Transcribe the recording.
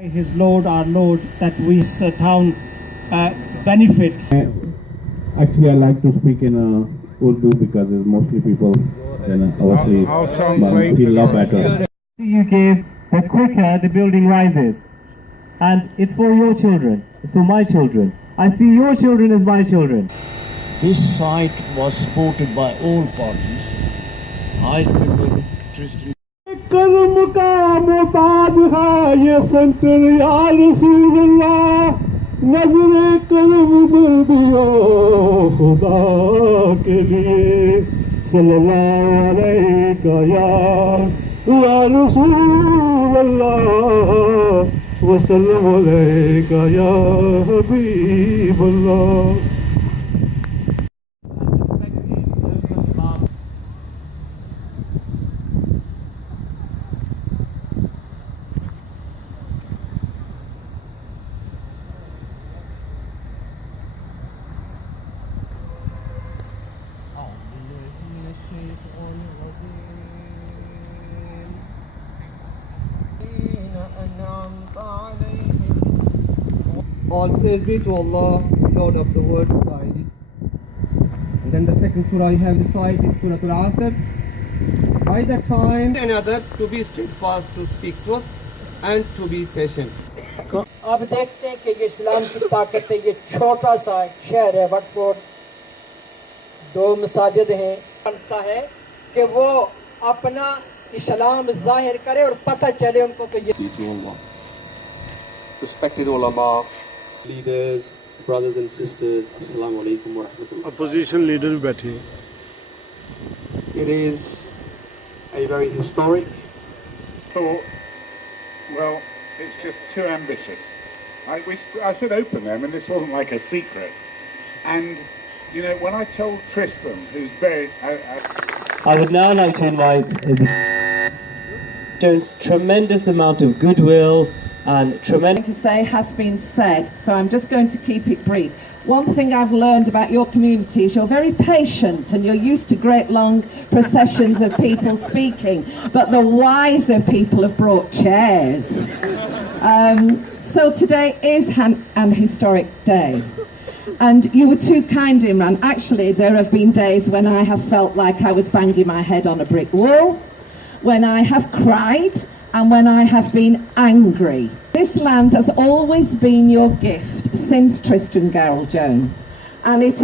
His Lord, our Lord, that we town benefit. Actually, I like to speak in Urdu because it's mostly people, then obviously feel a lot better. You give, the quicker the building rises. And it's for your children, it's for my children. I see your children as my children. This site was supported by all parties. I remember Tristan. कर्म का मोहताज है ये centre या रसूल अल्लाह नजरे कर्म कर दियो खुदा के लिए सल्लल्लाहु अलैहि या रसूल अल्लाह व सल्लल्लाहु अलैहि या हबीब अल्लाह. All praise be to Allah, Lord of the world Almighty. And then the second surah you have recited, Surah Al-Asr. By that time, another to be steadfast, to speak truth, and to be patient. अब देखते हैं कि ये इस्लाम की ताकत है. ये छोटा सा शहर है वटफोर्ड, 2 मसाजिद हैं. बनता है कि वो अपना इस्लाम जाहिर करे और पता चले उनको कि ये Respected ulama, leaders, brothers and sisters, Assalamu alaikum wa rahmatullah. Opposition leader बैठे. It is a very historic. Thought, well, it's just too ambitious. I said open them, and this wasn't like a secret. And you know, when I told Tristan, who's very, I would now like to invite shows tremendous amount of goodwill and tremendous to say has been said, so I'm just going to keep it brief. One thing I've learned about your community is you're very patient and you're used to great long processions of people speaking, but the wiser people have brought chairs. So today is an historic day. And you were too kind, Imran. Actually, there have been days when I have felt like I was banging my head on a brick wall, when I have cried, and when I have been angry. This land has always been your gift since Tristan Garrell Jones, and it is